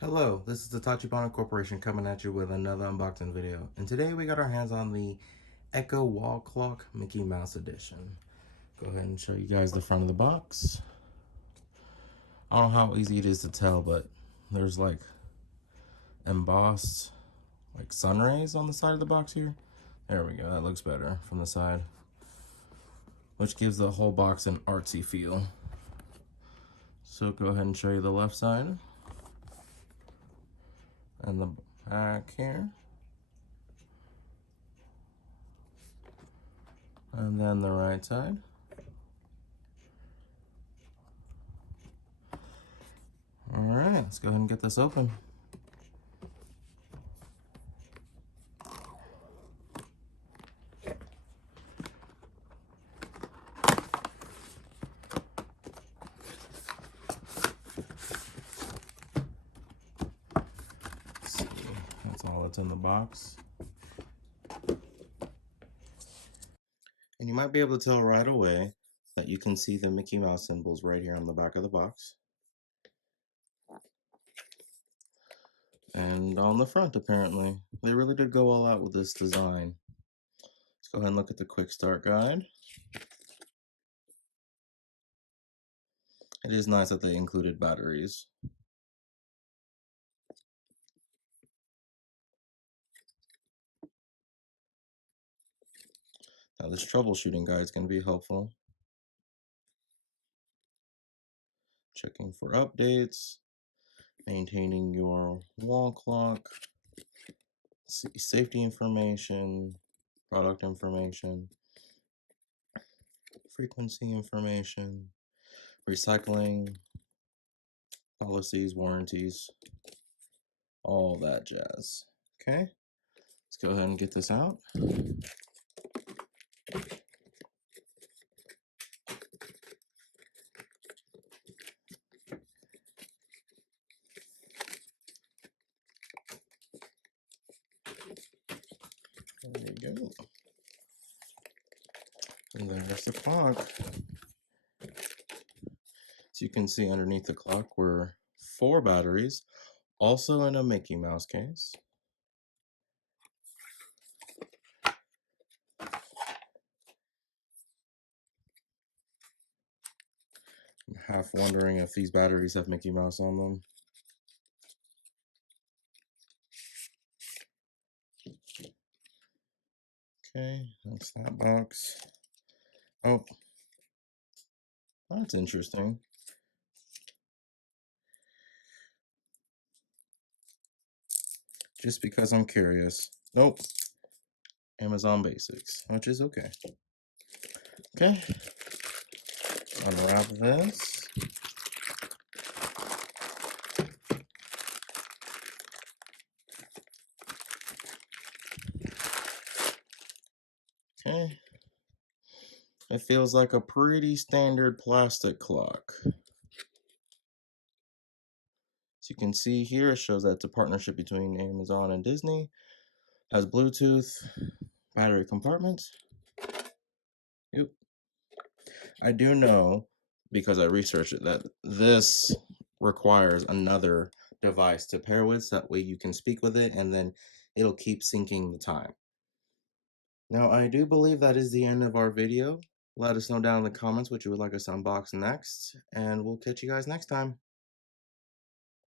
Hello, this is the Tachibana Corporation coming at you with another unboxing video. And today we got our hands on the Echo Wall Clock Mickey Mouse Edition. Go ahead and show you guys the front of the box. I don't know how easy it is to tell, but there's like embossed like sun rays on the side of the box here. There we go, that looks better from the side, which gives the whole box an artsy feel. So go ahead and show you the left side and the back here. And then the right side. All right, let's go ahead and get this open. Let's see, that's all that's in the box. And you might be able to tell right away that you can see the Mickey Mouse symbols right here on the back of the box. And on the front, apparently. They really did go all out with this design. Let's go ahead and look at the quick start guide. It is nice that they included batteries. Now this troubleshooting guide is going to be helpful. Checking for updates, maintaining your wall clock, safety information, product information, frequency information, recycling, policies, warranties, all that jazz. Okay, let's go ahead and get this out. There we go. And there's the clock. So you can see underneath the clock were 4 batteries, also in a Mickey Mouse case. I'm half wondering if these batteries have Mickey Mouse on them. Okay, that's that box. Oh, that's interesting. Just because I'm curious. Nope. Amazon Basics, which is okay. Okay. Unwrap this. Okay. It feels like a pretty standard plastic clock. As you can see here, it shows that it's a partnership between Amazon and Disney. Has Bluetooth, battery compartments. Yep. I do know, because I researched it, that this requires another device to pair with, so that way you can speak with it and then it'll keep syncing the time. Now, I do believe that is the end of our video. Let us know down in the comments what you would like us to unbox next, and we'll catch you guys next time.